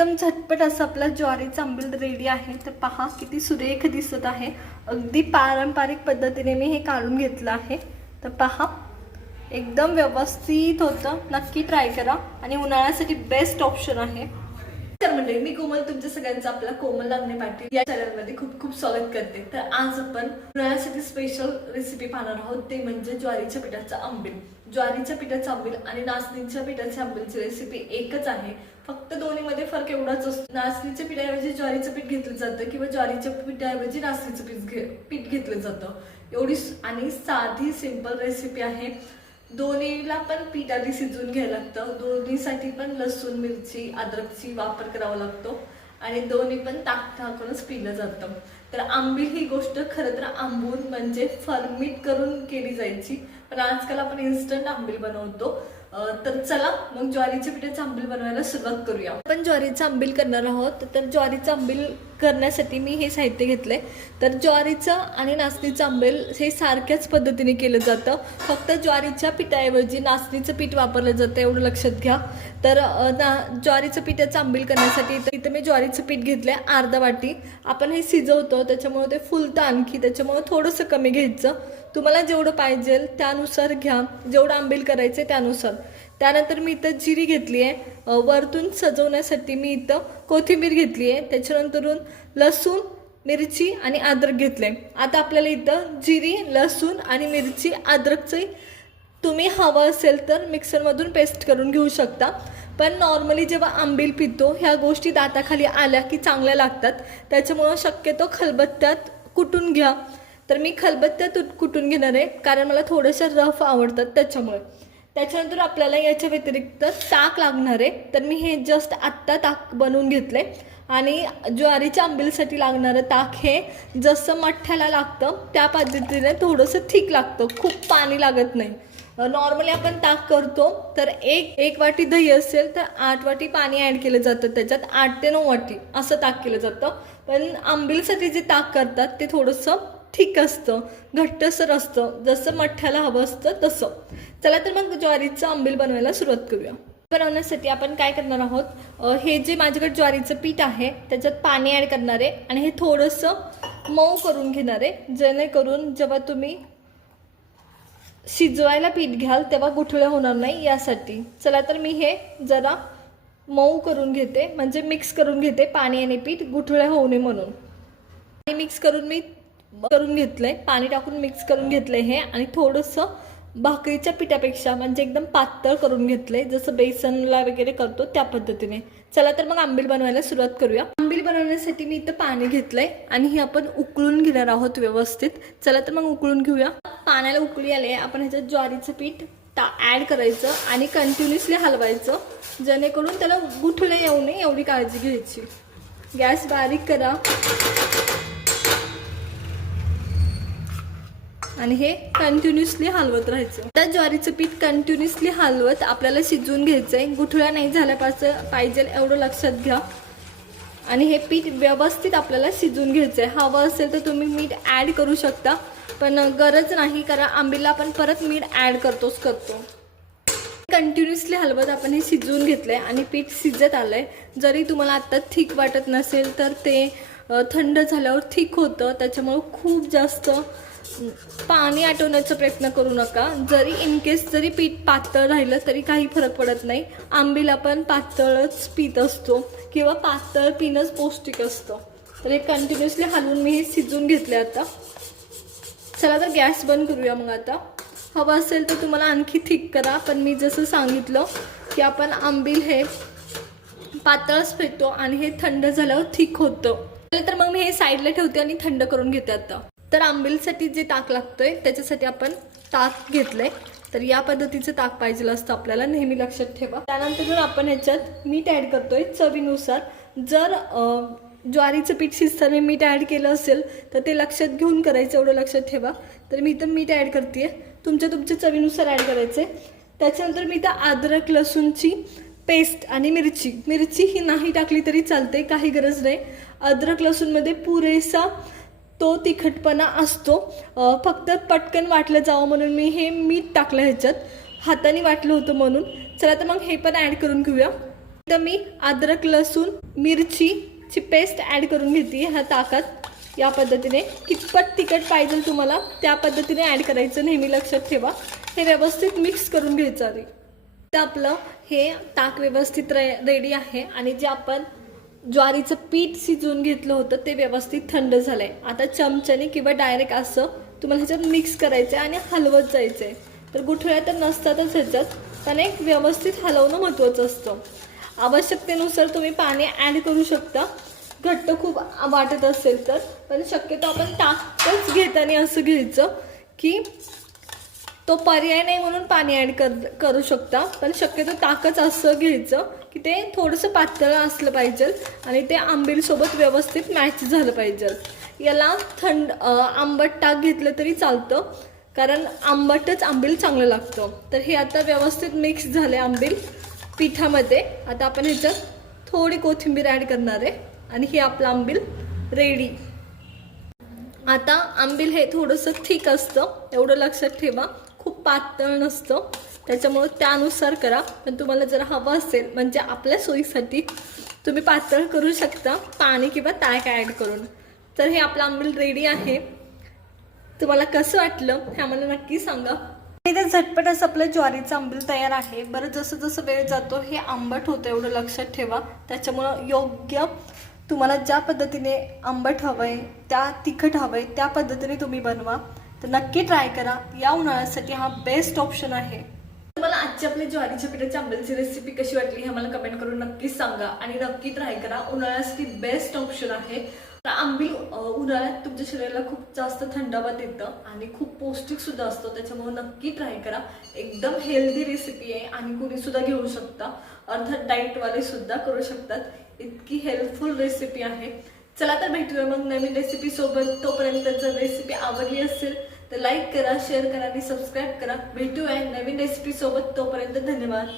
एकदम झटपट असं आपला ज्वारीचा आंबील रेडी आहे. तर पहा किती सुरेख दिसत आहे. अगदी पारंपरिक पद्धतीने मी हे काढून घेतलं आहे. तर पहा एकदम व्यवस्थित होतं. नक्की ट्राय करा. आणि उन्हाळ्यासाठी बेस्ट ऑप्शन आहे. तर म्हणजे मी कोमल तुमच्या सगळ्यांचं आपला कोमल लागणे पाटील या चॅनलमध्ये खूप खूप स्वागत करते. तर आज आपण उन्हाळ्यासाठी स्पेशल रेसिपी पाहणार आहोत. ते म्हणजे ज्वारीच्या पिठाचं आंबील. ज्वारीच्या पिठाचा आंबील आणि नाचणीच्या पिठाच्या आंबीलची रेसिपी एकच आहे. फक्त दोन्हीमध्ये फरक एवढाच असतो. नाचणीच्या पिठाऐवजी ज्वारीचं पीठ घेतलं जातं किंवा ज्वारीच्या पिठाऐवजी नाचणीचं पीठ घे पीठ घेतलं जातं. एवढी आणि साधी सिंपल रेसिपी आहे. दोन्हीला पण पीठ आधी शिजवून घ्यायला लागतं. दोन्हीसाठी पण लसूण मिरची अद्रकची वापर करावा लागतो. आणि दोन्ही पण ताक टाकूनच पिलं जातं. तर आंबील ही गोष्ट खरं तर आंबून म्हणजे फर्मिट करून केली जायची. पण आजकाल आपण इन्स्टंट आंबील बनवतो. तर चला मग ज्वारीच्या पिठाचं आंबील बनवायला सुरुवात करूया. आपण ज्वारीचं आंबील करणार आहोत तर ज्वारीचं आंबील करण्यासाठी मी हे साहित्य घेतलंय. तर ज्वारीचं आणि नाचणीचं आंबील हे सारख्याच पद्धतीने केलं जातं. फक्त ज्वारीच्या पिठाऐवजी नाचणीचं पीठ वापरलं जातं एवढं लक्षात घ्या. तर ना ज्वारीचं पिठाचं आंबील करण्यासाठी तर इथं मी ज्वारीचं पीठ घेतलंय अर्धा वाटी. आपण हे शिजवतो त्याच्यामुळे ते फुलतं आणखी त्याच्यामुळं थोडंसं कमी घ्यायचं. तुम्हाला जेवढं पाहिजे त्यानुसार घ्या. जेवढं आंबील करायचं त्यानुसार. त्यानंतर मी इथं जिरी घेतली आहे वरतून सजवण्यासाठी मी इथं कोथिंबीर घेतली आहे त्याच्यानंतरून लसूण मिरची आणि अद्रक घेतले आता आपल्याला इथं जिरी लसूण आणि मिरची अद्रकचंही तुम्ही हवं असेल तर मिक्सरमधून पेस्ट करून घेऊ शकता. पण नॉर्मली जेव्हा आंबील पितो ह्या गोष्टी दाताखाली आल्या की चांगल्या लागतात. त्याच्यामुळं शक्यतो खलबत्त्यात कुटून घ्या. तर मी खलबत्त्यात उट- कुटून घेणार आहे कारण मला थोडेसे रफ आवडतात त्याच्यामुळे. त्याच्यानंतर आपल्याला याच्या व्यतिरिक्त ताक लागणार आहे. तर मी हे जस्ट आत्ता ताक बनवून घेतले आणि ज्वारीच्या आंबीलसाठी लागणारं ताक हे जसं मठ्ठ्याला लागतं त्या पद्धतीने थोडंसं ठीक लागतं. खूप पाणी लागत नाही. नॉर्मली आपण ताक करतो तर एक एक वाटी दही असेल तर आठ वाटी पाणी ॲड केलं जातं. त्याच्यात आठ ते नऊ वाटी असं ताक केलं जातं. पण आंबीलसाठी जे ताक करतात ते थोडंसं ठीक असतं घट्टसर असतं जसं मठ्ठ्याला हवं असतं तसं. चला तर मग ज्वारीचं आंबील बनवायला सुरुवात करूया. बनवण्यासाठी आपण काय करणार आहोत? हे जे माझ्याकडे ज्वारीचं पीठ आहे त्याच्यात पाणी ॲड करणार आहे आणि हे थोडंसं मऊ करून घेणार आहे. जेणेकरून जेव्हा तुम्ही शिजवायला पीठ घ्याल तेव्हा गुठळ्या होणार नाही यासाठी. चला तर मी हे जरा मऊ करून घेते म्हणजे मिक्स करून घेते पाणी आणि पीठ गुठळ्या होऊ नये म्हणून. आणि मिक्स करून मी करून घेतलंय पाणी टाकून मिक्स करून घेतलंय हे आणि थोडंसं भाकरीच्या पिठापेक्षा म्हणजे एकदम पातळ करून घेतलंय जसं बेसनला वगैरे करतो त्या पद्धतीने. चला तर मग आंबील बनवायला सुरुवात करूया. आंबील बनवण्यासाठी मी इथं पाणी घेतलंय आणि हे आपण उकळून घेणार आहोत व्यवस्थित. चला तर मग उकळून घेऊया. पाण्याला उकळी आले आपण ह्याच्यात ज्वारीचं पीठ टा ॲड करायचं आणि कंटिन्युअसली हलवायचं जेणेकरून त्याला गुठळे येऊ नये एवढी काळजी घ्यायची. गॅस बारीक करा. आणि हे कंटिन्युअसली हलवत राहायचं. तर ज्वारीचं पीठ कंटिन्युअसली हलवत आपल्याला शिजवून घ्यायचंय. गुठळ्या नाही झाल्या पाहिजे एवढं लक्षात घ्या. आणि हे पीठ व्यवस्थित आपल्याला शिजवून घ्यायचंय. हवं असेल तर तुम्ही मीठ ॲड करू शकता पण गरज नाही कारण आंबीला आपण परत मीठ ॲड करतोच करतो. कंटिन्युअसली हलवत आपण हे शिजवून घेतलंय आणि पीठ शिजत आलंय. जरी तुम्हाला आत्ता थिक वाटत नसेल तर ते थंड झाल्यावर थिक होतं. त्याच्यामुळं खूप जास्त पाणी आटवण्याचा प्रयत्न करू नका. जरी इन केस जरी पीठ पातळ राहिलं तरी काही फरक पडत नाही. आंबीला पण पातळच पीत असतो किंवा पातळ पिणंच पौष्टिक असतं. तर हे कंटिन्युअसली हलवून मी हे शिजवून घेतले आता. चला तर गॅस बंद करूया मग आता. हवं असेल तर तुम्हाला आणखी थिक करा पण मी जसं सांगितलं की आपण आंबील हे पातळच फेतो आणि हे थंड झाल्यावर थिक होतं. तर मग मी हे साईडला ठेवते आणि थंड करून घेते आता. तर आंबीलसाठी जे ताक लागतोय त्याच्यासाठी आपण ताक घेतलंय. तर या पद्धतीचं ताक पाहिजे असतं आपल्याला नेहमी लक्षात ठेवा. त्यानंतर जर आपण ह्याच्यात मीठ ॲड करतोय चवीनुसार जर ज्वारीचं पीठ शिजताना मीठ ॲड केलं असेल तर ते लक्षात घेऊन करायचं एवढं लक्षात ठेवा. तर मी इथं मीठ ॲड करते तुमच्या तुमच्या चवीनुसार ॲड करायचे त्याच्यानंतर मी इथं अद्रक लसूणची पेस्ट आणि मिरची. मिरची ही नाही टाकली तरी चालते काही गरज नाही. अद्रक लसूणमध्ये पुरेसा तो तिखटपणा असतो. फक्त पटकन वाटलं जावं म्हणून मी हे मीठ टाकलं ह्याच्यात. हाताने वाटलं होतं म्हणून. चला तर मग हे पण ॲड करून घेऊया. तर मी अद्रक लसूण मिरचीची पेस्ट ॲड करून घेते ह्या ताकात. या पद्धतीने. कितपत तिखट पाहिजे तुम्हाला त्या पद्धतीने ॲड करायचं नेहमी लक्षात ठेवा. हे व्यवस्थित मिक्स करून घ्यायचं आधी. तर आपलं हे ताक व्यवस्थित रे रेडी आहे आणि जे आपण ज्वारीचं पीठ शिजवून घेतलं होतं ते व्यवस्थित थंड झालं आहे आता चमच्याने किंवा डायरेक्ट असं तुम्हाला ह्याच्यात मिक्स करायचं आहे आणि हलवत जायचं आहे तर गुठळ्या तर नसतातच ह्याच्यात पण एक व्यवस्थित हलवणं महत्त्वाचं असतं. आवश्यकतेनुसार तुम्ही पाणी ॲड करू शकता. घट्ट खूप वाटत असेल तर पण शक्यतो आपण ताकच घेताना असं घ्यायचं की तो पर्याय नाही म्हणून पाणी ॲड कर करू शकता. पण शक्यतो ताकच असं घ्यायचं की ते थोडंसं पातळ असलं पाहिजे आणि ते आंबीलसोबत व्यवस्थित मॅच झालं पाहिजे. याला थंड आंबट ताक घेतलं तरी चालतं. कारण आंबटच आंबील चांगलं लागतं. तर हे आता व्यवस्थित मिक्स झाले आंबील पिठामध्ये. आता आपण ह्याच्यात थोडी कोथिंबीर ॲड करणार आहे. आणि हे आपलं आंबील रेडी आता आंबील हे थोडंसं थिक असतं. एवढं लक्षात ठेवा. खूप पातळ नसतं. त्याच्यामुळं त्यानुसार करा. पण तुम्हाला जर हवं असेल म्हणजे आपल्या सोयीसाठी तुम्ही पातळ करू शकता. पाणी किंवा ताक ॲड करून. तर हे आपलं आंबील रेडी आहे. तुम्हाला कसं वाटलं हे आम्हाला नक्की सांगा. इथे झटपट असं आपलं ज्वारीचं आंबील तयार आहे. बरं जसं जसं वेळ जातो हे आंबट होतं एवढं लक्षात ठेवा. त्याच्यामुळं योग्य तुम्हाला ज्या पद्धतीने आंबट हवं आहे त्या तिखट हवं आहे त्या पद्धतीने तुम्ही बनवा. तर नक्की ट्राय करा. या उन्हाळ्यासाठी हा बेस्ट ऑप्शन आहे. तुम्हाला आजची आपल्या ज्वारीच्या पिठाच्या आंब्याची रेसिपी कशी वाटली हे मला कमेंट करून नक्कीच सांगा आणि नक्की ट्राय करा. उन्हाळ्यासाठी बेस्ट ऑप्शन आहे. तर आंबील उन्हाळ्यात तुमच्या शरीराला खूप जास्त थंडावा देतं आणि खूप पौष्टिक सुद्धा असतो. त्याच्यामुळे नक्की ट्राय करा. एकदम हेल्दी रेसिपी आहे आणि कुणी सुद्धा घेऊ शकता. अर्थात डाईटवाले सुद्धा करू शकतात. इतकी हेल्पफुल रेसिपी आहे. चला तर भेटूया मग नवीन रेसिपी सोबत. तोपर्यंत जर रेसिपी आवडली असेल तर लाईक करा शेअर करा आणि सबस्क्राईब करा. भेटूया नवीन रेसिपीसोबत तोपर्यंत धन्यवाद.